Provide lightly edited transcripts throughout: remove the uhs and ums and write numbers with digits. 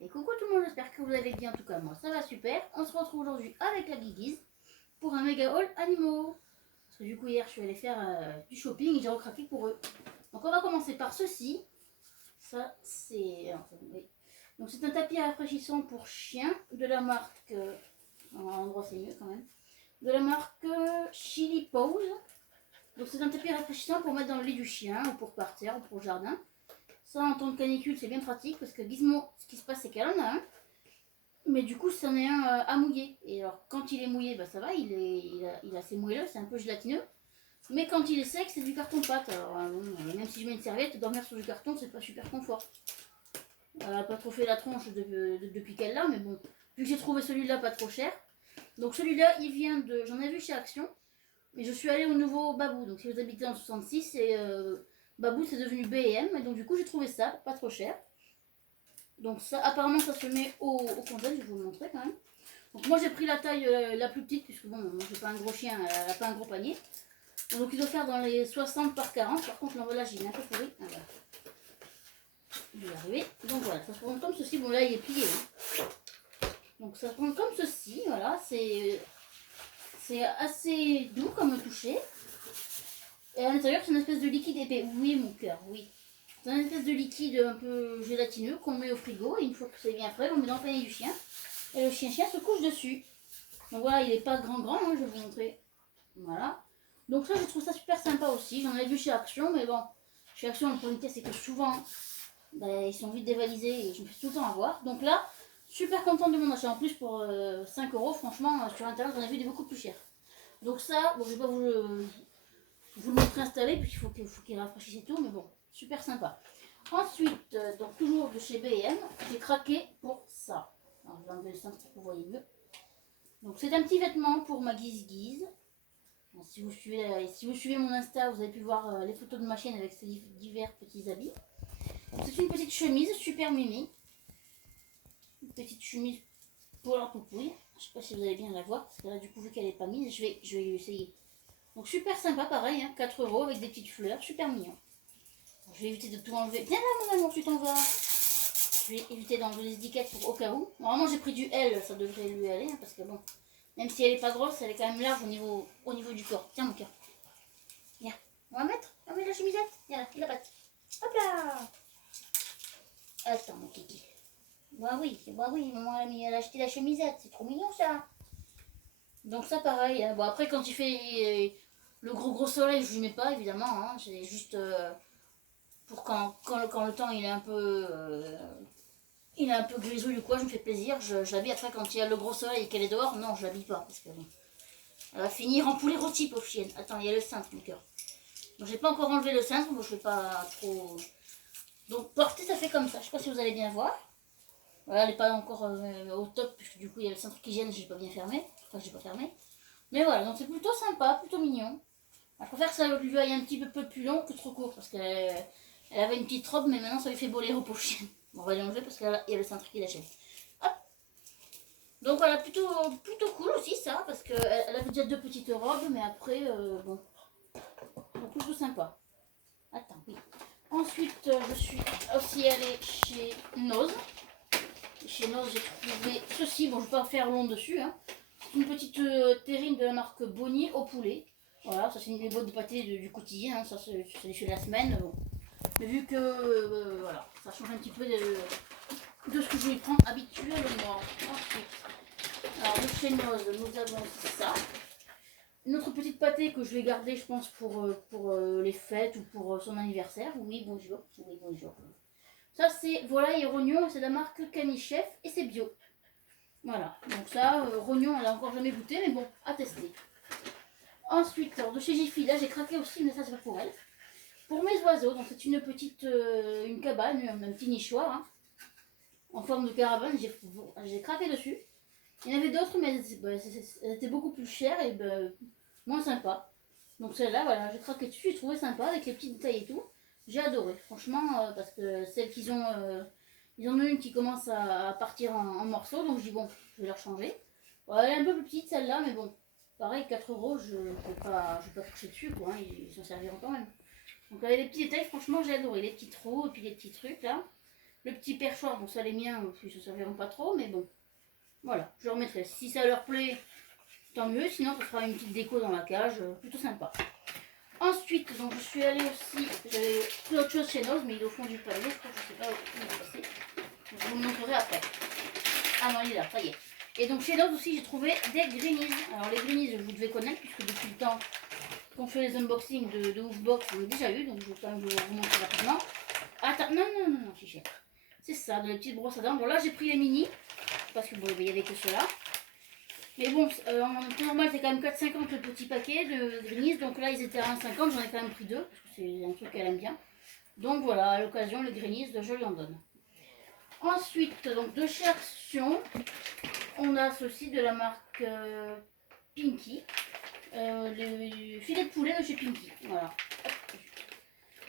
Et coucou tout le monde, j'espère que vous allez bien, en tout cas moi ça va super. On se retrouve aujourd'hui avec la Guiguise pour un méga haul animaux. Parce que du coup hier je suis allée faire du shopping et j'ai recraqué pour eux. Donc on va commencer par ceci. Ça c'est... oui. Donc c'est un tapis rafraîchissant pour chien de la marque... en endroit c'est mieux quand même. De la marque Chili Pose. Donc c'est un tapis rafraîchissant pour mettre dans le lit du chien ou pour partir ou pour le jardin. Ça, en temps de canicule, c'est bien pratique parce que Gizmo, ce qui se passe, c'est qu'elle en a un. Mais du coup, c'en est un à mouiller. Et alors, quand il est mouillé, bah ça va, il a assez moelleux, c'est un peu gélatineux. Mais quand il est sec, c'est du carton-pâte. Alors, même si je mets une serviette, dormir sur du carton, c'est pas super confort. Elle a pas trop fait la tronche depuis qu'elle l'a, mais bon, vu que j'ai trouvé celui-là pas trop cher. Donc celui-là, il vient de... J'en ai vu chez Action, mais je suis allée au nouveau Babou. Donc si vous habitez en 66, et Babou c'est devenu B&M, et donc du coup j'ai trouvé ça, pas trop cher. Donc ça, apparemment ça se met au congèle, je vais vous le montrer quand même. Donc moi j'ai pris la taille la plus petite, puisque bon, moi j'ai pas un gros chien, elle a pas un gros panier. Donc il doit faire dans les 60 par 40, par contre l'emballage il est un peu pourri. Ah, voilà. Je vais y arriver. Donc voilà, ça se prend comme ceci, bon là il est plié. Hein. Donc ça se prend comme ceci, voilà, c'est assez doux comme toucher. Et à l'intérieur c'est une espèce de liquide épais. Oui mon cœur, oui. C'est une espèce de liquide un peu gélatineux qu'on met au frigo, et une fois que c'est bien frais, on met dans le panier du chien. Et le chien se couche dessus. Donc voilà, il n'est pas grand, hein, je vais vous montrer. Voilà. Donc ça, je trouve ça super sympa aussi. J'en avais vu chez Action, mais bon, chez Action, le problème c'est que souvent, ils sont vite dévalisés et je me fais tout le temps avoir. Donc là, super contente de mon achat. En plus, pour 5 euros, franchement, sur Internet, j'en ai vu des beaucoup plus chers. Donc ça, bon, je vais pas vous le montrer installé, puis il faut qu'il rafraîchisse et tout, mais bon, super sympa. Ensuite, donc toujours de chez B&M, j'ai craqué pour ça. Alors, je vais enlever le cintre pour que vous voyez mieux. Donc c'est un petit vêtement pour ma guise-guise. Bon, si vous suivez mon Insta, vous avez pu voir les photos de ma chaîne avec ces divers petits habits. C'est une petite chemise super mimi. Une petite chemise pour la poupouille. Je sais pas si vous allez bien la voir, parce que là du coup vu qu'elle n'est pas mise, je vais essayer. Donc super sympa, pareil, hein, 4 euros avec des petites fleurs, super mignon. Je vais éviter de tout enlever. Viens là mon amour, tu t'en vas. Je vais éviter d'enlever les étiquettes pour au cas où. Normalement j'ai pris du L, ça devrait lui aller, hein, parce que bon, même si elle est pas grosse, elle est quand même large au niveau du corps. Tiens mon cœur. Viens, on va mettre la chemisette. Viens là, la patte. Hop là. Attends mon kiki. Bah oui, maman elle a acheté la chemisette, c'est trop mignon ça. Donc ça pareil, hein. Bon après quand il fait le gros soleil, je lui mets pas évidemment, hein. C'est juste pour quand le temps il est un peu grisouille ou quoi, je me fais plaisir, je l'habille. Après quand il y a le gros soleil et qu'elle est dehors, non je l'habille pas parce que bon, elle va finir en poulet rôti pauvre chienne. Attends, il y a le cintre mon cœur. Bon, j'ai pas encore enlevé le cintre, bon je vais pas trop. Donc porter ça fait comme ça, je sais pas si vous allez bien voir. Voilà, elle n'est pas encore au top, puisque du coup il y a le cintre qui gêne, j'ai pas bien fermé. Enfin j'ai pas fermé. Mais voilà, donc c'est plutôt sympa, plutôt mignon. Je préfère que ça lui aille un petit peu plus long que trop court, parce qu'elle avait une petite robe, mais maintenant ça lui fait boler au pauvre chien. Bon, on va l'enlever parce qu'il y a le cintre qui la gêne. Hop. Donc voilà, plutôt cool aussi ça, parce qu'elle avait déjà 2 petites robes, mais après, bon, donc plutôt sympa. Attends, oui. Ensuite, je suis aussi allée chez Noz. Chez Noz, j'ai trouvé ceci. Bon, je ne vais pas faire long dessus. Hein. C'est une petite terrine de la marque Bonnie au poulet. Voilà, ça c'est une des boîtes de pâté du quotidien. Hein. Ça c'est les de la semaine. Bon. Mais vu que voilà, ça change un petit peu de ce que je lui prends habituellement. Ensuite, alors de chez Noz, nous avons ça. Une autre petite pâtée que je vais garder, je pense, pour les fêtes ou pour son anniversaire. Oui, bonjour. Oui, bonjour. Ça, c'est volaille et rognon, c'est la marque Canichef et c'est bio. Voilà, donc ça, rognon, elle a encore jamais goûté, mais bon, à tester. Ensuite, alors de chez Jiffy, là j'ai craqué aussi, mais ça c'est pas pour elle. Pour mes oiseaux, donc c'est une petite une cabane, un petit nichoir, hein, en forme de caravane, j'ai craqué dessus. Il y en avait d'autres, mais elles étaient beaucoup plus chères et moins sympas. Donc celle-là, voilà, j'ai craqué dessus, j'ai trouvé sympa avec les petits détails et tout. J'ai adoré, franchement, parce que celles qu'ils ont, ils en ont une qui commence à partir en morceaux, donc je dis bon, je vais leur changer. Bon, elle est un peu plus petite celle-là, mais bon, pareil, 4 euros, je ne vais pas toucher dessus, quoi, hein, ils s'en serviront quand même. Donc avec les petits détails, franchement, j'ai adoré, les petits trous et puis les petits trucs là. Le petit perchoir, bon ça les miens, ils se serviront pas trop, mais bon. Voilà, je remettrai. Si ça leur plaît, tant mieux. Sinon, ce sera une petite déco dans la cage, plutôt sympa. Ensuite, donc je suis allée aussi, j'avais pris autre chose chez Noz, mais il est au fond du panier, je crois que je sais pas où il est passé. Je vous le montrerai après. Ah non, il est là, ça y est. Et donc chez Noz aussi, j'ai trouvé des greenies. Alors les greenies, vous devez connaître, puisque depuis le temps qu'on fait les unboxings de Oofbox, j'en ai déjà eu, donc je vais quand même vous montrer rapidement. Attends, non, chichette. C'est ça, de la petite brosse à dents. Bon là, j'ai pris les mini, parce que bon, il n'y avait que cela. Mais bon, en temps normal, c'est quand même 4,50 le petit paquet de greenies. Donc là, ils étaient à 1,50. J'en ai quand même pris deux. Parce que c'est un truc qu'elle aime bien. Donc voilà, à l'occasion, les greenies, je lui en donne. Ensuite, donc de chez Action, on a ceci de la marque Pinky. Le filet de poulet de chez Pinky. Voilà.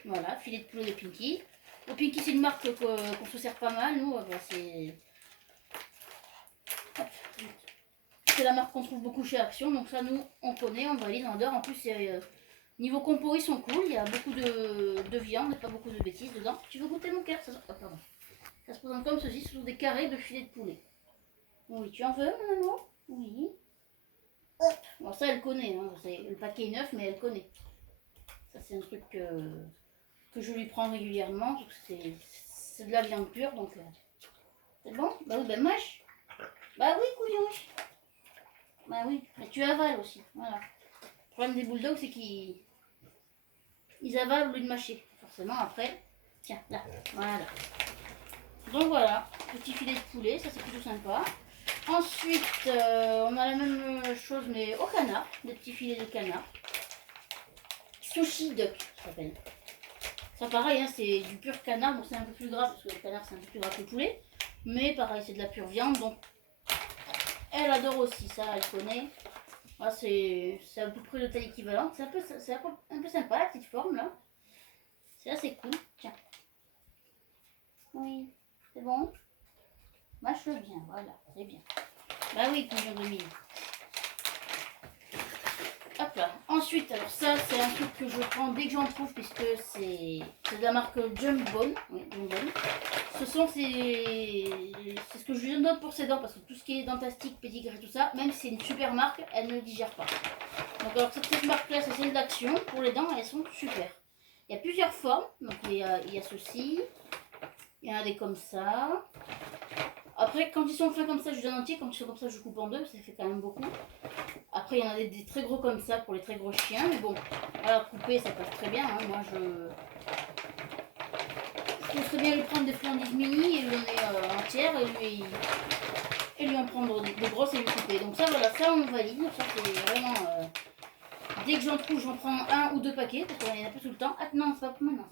Voilà, filet de poulet de Pinky. Bon, Pinky, c'est une marque qu'on se sert pas mal. Nous, c'est la marque qu'on trouve beaucoup chez Action, donc ça nous on connaît, on valide, on adore. En plus niveau compo ils sont cool, il y a beaucoup de viande et pas beaucoup de bêtises dedans. Tu veux goûter mon cœur? Ça se présente comme ceci, ce sont des carrés de filet de poulet. Oui, tu en veux mon amour? Oui. Hop. Bon ça elle connaît, hein. Le paquet est neuf mais elle connaît. Ça c'est un truc que je lui prends régulièrement, c'est de la viande pure donc... C'est bon? Bah oui, ben mâche. Bah oui couillon. Bah oui, mais tu avales aussi, voilà. Le problème des bulldogs, c'est qu'ils avalent au lieu de mâcher. Forcément, après, tiens, là, voilà. Donc voilà, petit filet de poulet, ça c'est plutôt sympa. Ensuite, on a la même chose, mais au canard, des petits filets de canard. Sushi duck, ça s'appelle. Ça pareil, hein, c'est du pur canard, bon c'est un peu plus gras, parce que le canard c'est un peu plus gras que le poulet. Mais pareil, c'est de la pure viande, donc elle adore aussi ça, elle connaît. Ah, c'est à peu près de taille équivalente. C'est un peu sympa la petite forme là. C'est assez cool. Tiens. Oui, c'est bon. Mâche-le bien, voilà, c'est bien. Bah oui, couillon de mille. Hop là. Ensuite, alors ça, c'est un truc que je prends dès que j'en trouve, puisque c'est de la marque Jumbo. Oui, Jumbo. C'est ce que je lui donne pour ses dents, parce que tout ce qui est dentastique, pédigré, tout ça, même si c'est une super marque, elle ne le digère pas. Donc alors cette marque-là, c'est celle d'Action. Pour les dents, elles sont super. Il y a plusieurs formes. Donc il y a ceci. Il y en a des comme ça. Après, quand ils sont faits comme ça, je donne entier. Quand ils sont comme ça, je coupe en deux. Ça fait quand même beaucoup. Après, il y en a des très gros comme ça pour les très gros chiens. Mais bon, voilà, couper, ça passe très bien. Hein. Moi, je très bien lui prendre des friandises mini et lui donner entière et lui en prendre des grosses et lui couper. Donc ça, voilà, ça on valide. Ça, c'est vraiment... dès que j'en trouve, j'en prends un ou deux paquets parce qu'on en a pas tout le temps. Ah non, c'est pas pour maintenant.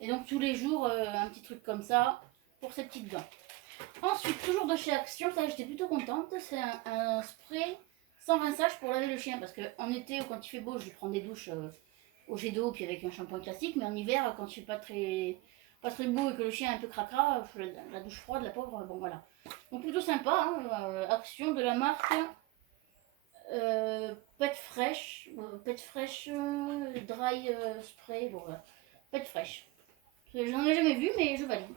Et donc tous les jours, un petit truc comme ça pour ces petites dents. Ensuite, toujours de chez Action, ça j'étais plutôt contente. C'est un spray sans rinçage pour laver le chien. Parce qu'en été ou quand il fait beau, je lui prends des douches au jet d'eau puis avec un shampoing classique. Mais en hiver, quand il fait pas très beau et que le chien est un peu cracra, la douche froide, la pauvre, bon voilà. Donc plutôt sympa, hein, Action de la marque Pet Fresh Dry Spray, bon voilà. Pet Fresh. Je n'en ai jamais vu, mais je valide.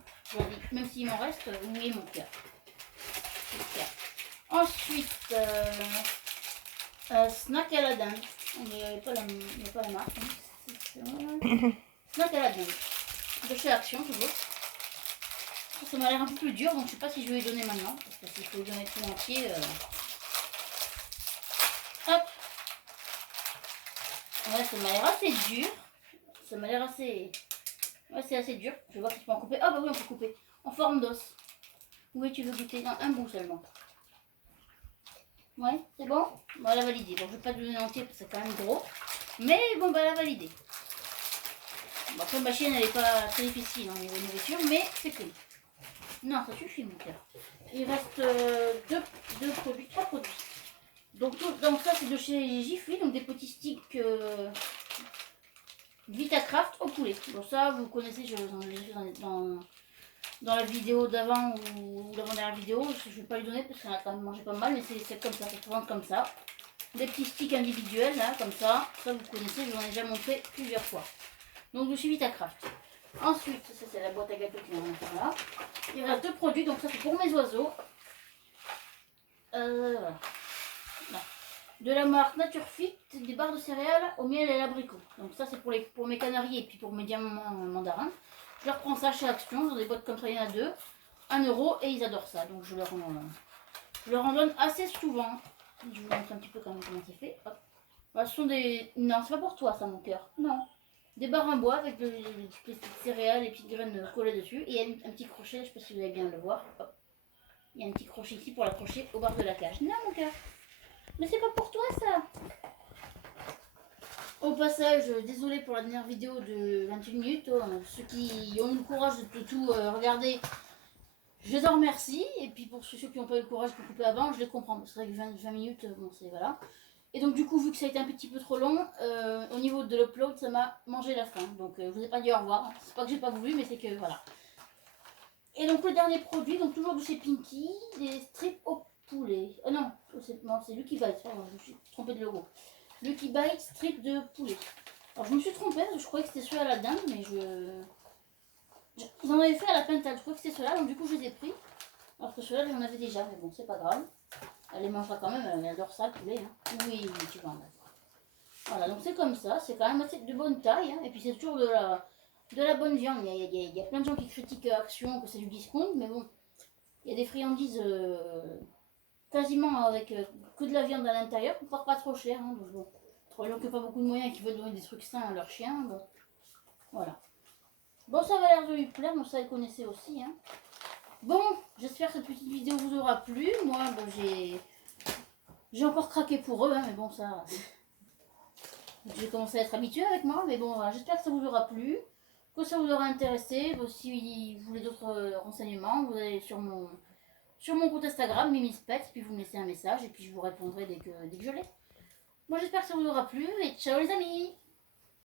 Même s'il m'en reste, oui, mon cœur. Ensuite, Snack à la dinde. Il n'y a pas la marque. Hein. Snack à la dinde. De chez Action, toujours. Ça m'a l'air un peu plus dur, donc je sais pas si je vais lui donner maintenant. Parce que s'il faut lui donner tout entier. Hop. Ouais, ça m'a l'air assez dur. Ça m'a l'air assez... Ouais, c'est assez dur. Je vais voir si je peux en couper. Ah bah oui, on peut couper. En forme d'os. Oui, tu veux goûter dans un bout seulement. Ouais, c'est bon. Bon, elle a validé. Bon, je vais pas lui donner entier parce que c'est quand même gros. Mais bon, bah elle a validé. Bon, après, ma chienne, elle est pas très difficile au niveau nourriture, mais c'est cool. Non, ça suffit, mon cœur. Il reste trois produits. Donc ça, c'est de chez Jiffy, donc des petits sticks Vitacraft au poulet. Bon, ça, vous connaissez, je vous en ai fait dans la vidéo d'avant ou l'avant-dernière vidéo. Je ne vais pas lui donner parce qu'elle a quand même mangé pas mal, mais c'est comme ça, ça se vend comme ça. Des petits sticks individuels, là, comme ça. Ça, vous connaissez, je vous en ai déjà montré plusieurs fois. Donc, de chez Vitacraft. Ensuite, ça c'est la boîte à gâteaux qui est en intérieur là. Il reste 2 produits, donc ça c'est pour mes oiseaux. Voilà. De la marque Nature Fit, des barres de céréales au miel et à l'abricot. Donc ça c'est pour mes canaris et puis pour mes diamants mandarins. Je leur prends ça chez Action, dans des boîtes comme ça il y en a 2. 1 € et ils adorent ça. Donc je leur en donne assez souvent. Je vous montre un petit peu comment c'est fait. Hop. Voilà, ce sont des... Non, c'est pas pour toi ça mon cœur. Non. Des barres en bois avec des petites céréales et petites graines collées dessus. Et il y a un petit crochet, je sais pas si vous allez bien le voir. Hop. Il y a un petit crochet ici pour l'accrocher au bord de la cage. Non mon cœur. Mais c'est pas pour toi ça. Au passage, désolé pour la dernière vidéo de 28 minutes. Ceux qui ont eu le courage de tout regarder, je les en remercie. Et puis pour ceux qui n'ont pas eu le courage de couper avant, je les comprends. C'est vrai que 20 minutes, bon c'est voilà. Et donc du coup, vu que ça a été un petit peu trop long, au niveau de l'upload, ça m'a mangé la faim. Donc je vous ai pas dit au revoir. C'est pas que j'ai pas voulu, mais c'est que voilà. Et donc le dernier produit, donc toujours de chez Pinky, des strips au poulet. Non, c'est Lucky Bite, pardon, je me suis trompée de logo. Lucky Bite strip de poulet. Alors je me suis trompée, parce que je croyais que c'était ceux à la dinde, mais ils en avaient fait à la pintade, je crois que c'était ceux-là, donc du coup je les ai pris. Alors que ceux-là j'en avais déjà, mais bon c'est pas grave. Elle les mangera quand même, elle adore ça le poulet. Hein. Oui, tu vas en avoir. Voilà, donc c'est comme ça, c'est quand même assez de bonne taille, hein, et puis c'est toujours de la bonne viande. Il y a plein de gens qui critiquent Action, que c'est du discount, mais bon, il y a des friandises quasiment avec que de la viande à l'intérieur, pour pas trop cher. Hein, donc bon, pour les gens qui n'ont pas beaucoup de moyens et qui veulent donner des trucs sains à leurs chiens, bon, voilà. Bon, ça va l'air de lui plaire, donc ça, elle connaissait aussi. Hein. Bon, j'espère que cette petite vidéo vous aura plu. Moi, bon, j'ai encore craqué pour eux, hein, mais bon, ça... J'ai commencé à être habituée avec moi, mais bon, voilà, j'espère que ça vous aura plu, que ça vous aura intéressé. Bon, si vous voulez d'autres renseignements, vous allez sur mon compte Instagram, MimiSpet, puis vous me laissez un message et puis je vous répondrai dès que je l'ai. Moi, j'espère que ça vous aura plu et ciao les amis!